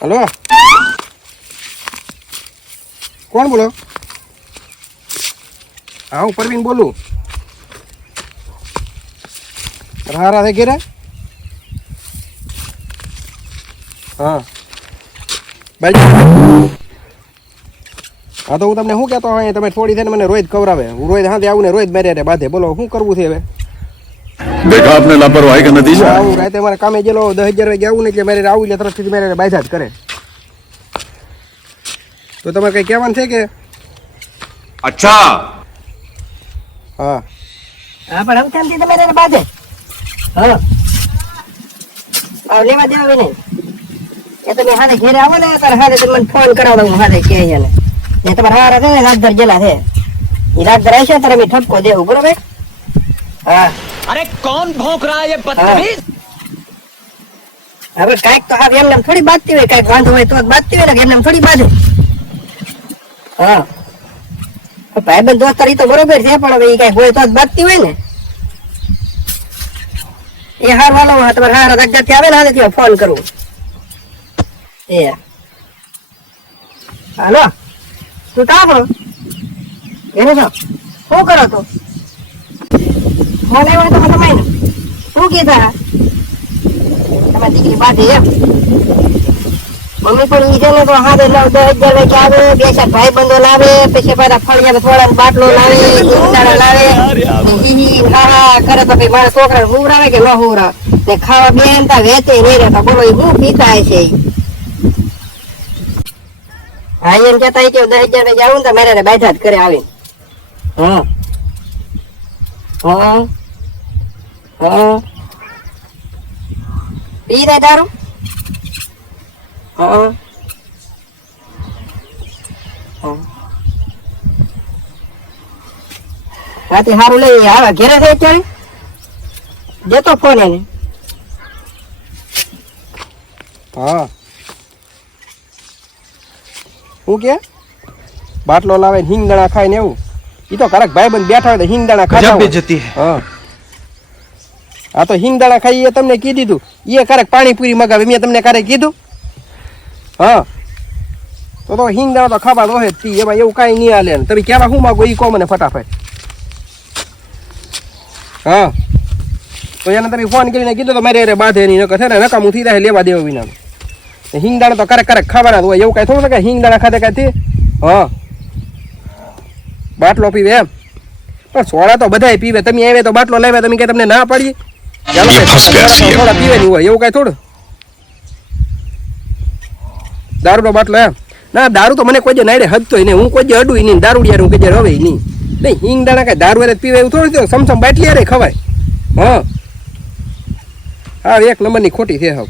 Hello? કોણ બોલો? હા હું પરવીન બોલું રા રા ઘેરે? હા. બાજુ હા, તો હું તમને શું કહેતો હોય તમે થોડી થઈને મને રોજ ખવડાવે. હું રોજ હાથે આવું ને રોજ મેરે બાધે. બોલો, શું કરવું છે હવે? દેખા આપને લાપરવાહી કે નતીજા આવું રાતે મારે કામે ગયેલો દસ હજાર વાગે આવું એટલે મારે આવું એટલે તરફથી મારે બાયધા જ કરે. તો તમારે કંઈ કહેવાનું છે કે? અચ્છા. હા. હા પણ હવે ચાલતી તમારે બાજે હા. આવ લેવા દેવા વિને એ તમે હાથે ઘેરે આવો ને તારે હાથે તમે મને ફોન કરાવો હું હાથે કે છે ને. એ તમારા હારા છે ને રાત ધર ગયેલા છે. એ રાત આવશે તારે મેં ઠપકો દેવું બરોબર? હા. અરે કોણ ભોંક રહા હે બદતમીઝ? હવે કાઈક તો આ એમને થોડી બાતતી હોય કાઈક વાંધો હોય તો બાતતી હોય ને એમને થોડી બાજે હા. ભાઈ બેન દોસ્તાર તો બરોબર છે પણ હવે એ કઈ હોય તો જ બાજતી હોય ને. એ હાર વાલો તમારે હાર જગ્યાથી આવે ને હાલે ત્યાં ફોન કરું એ. હાલો. તું તા પણ એને શું કરો તો ફોન આવ્યો તો તમે શું કીધા તમારી દીકરી બાંધી મમ્મી પણ ઈ ને તો હારે નવ, દસ હજાર વાગે આવે, બે ચાર ભાઈ બંધો લાવે, પછી બધા ફળિયા થોડા બાટલો લાવે ઉતાળા લાવે. હી કરે તો ભાઈ મારા છોકરા હુવરાવે કે ન હુવરાવે. ને ખાવા બેન તા વેચે નહીં રહેતા બોલો એ હું પીતા છે ભાઈ એમ કેતા કે દસ હજાર વાગે આવું તો મારે બેઠા જ કરે આવીને. હા. હા. હા. પી દે રાતે સારું લઈ આવે ઘેરે થાય અત્યારે દેતો ફોન એને. હા. હું કે? બાટલો લાવે હિંગદાણા ખાય ને એવું એ તો કરક ભાઈ બંધ બેઠા હોય તો હિંગદાણા ખાતા જતી હા. આ તો હિંગદાણા ખાઈ એ તમને કીધી તું એ ક્યારેક પાણીપુરી મગાવે, મેં તમને ક્યારેક કીધું. હા. તો તો હિંગદાણા તો ખાવા દોહે તી, એમાં એવું કાંઈ નહીં હાલે તમે કહેવા શું માગો એ કહો મને ફટાફટ. હા. તો એને તમે ફોન કરીને કીધું તો મારે અરે બાંધે નહીં, નકર છે ને નકામું થઈ જાય, લેવા દેવા વિના. હિંગદાણા તો ક્યારેક ક્યારેક ખાવાના હોય, એવું કાંઈ થોડું કે હિંગદાણા ખાતે કાંઈ હા. બાટલો પીવે એમ. પણ સોડા તો બધાય પીવે. તમે આવે તો બાટલો લાવ્યા, તમે કે તમને ના પાડીએ? ચાલો થોડા પીવાની હોય એવું કાંઈ થોડું? દારૂનો બાટલો એમ. ના દારૂ તો મને કોઈ જે નાડે હદતો નહીં. હું કોઈ જે અડું નહીં દારૂડિયાર હું કઈ રવે નહીં. નહીં હિંગ દાણા કાંઈ દારૂ એટલે પીવે એવું થોડું સમસમ બાટલી અરે ખવાય. હા. હા એક નંબરની ખોટી છે હવે.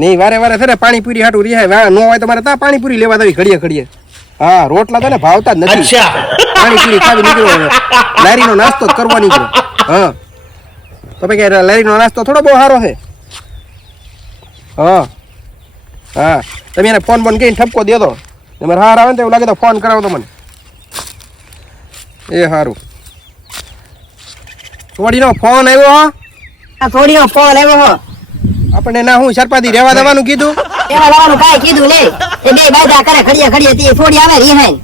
નહીં વારે વારે થાય ને પાણીપુરી હાટું રિહાય. વા ન હોય તમારે ત્યાં પાણીપુરી લેવા દેવી ઘડીએ ઘડીએ. હા રોટલા તો ભાવતા જ નથી. પાણીપુરી ખાવી નીકળ્યો લારીનો નાસ્તો જ કરવા નીકળ્યો. હા. તો ભાઈ કે લારીનો નાસ્તો થોડો બહુ સારો છે. હા. હા. તમે એને ફોન બોન કહીને ઠપકો દે દો તમારે હાર આવે ને તો એવું લાગે તો ફોન કરાવો તો મને. એ સારું થોડીનો ફોન આવ્યો હો. આ થોડીનો ફોન આવ્યો હો. આપણે ના હું શરપાથી રહેવા દેવાનું કીધું? એમાં દેવાનું કાંઈ કીધું નહીં. એ બે બાજા કરે ખડીએ ખડીએ તે થોડી આવે રિહાઈ.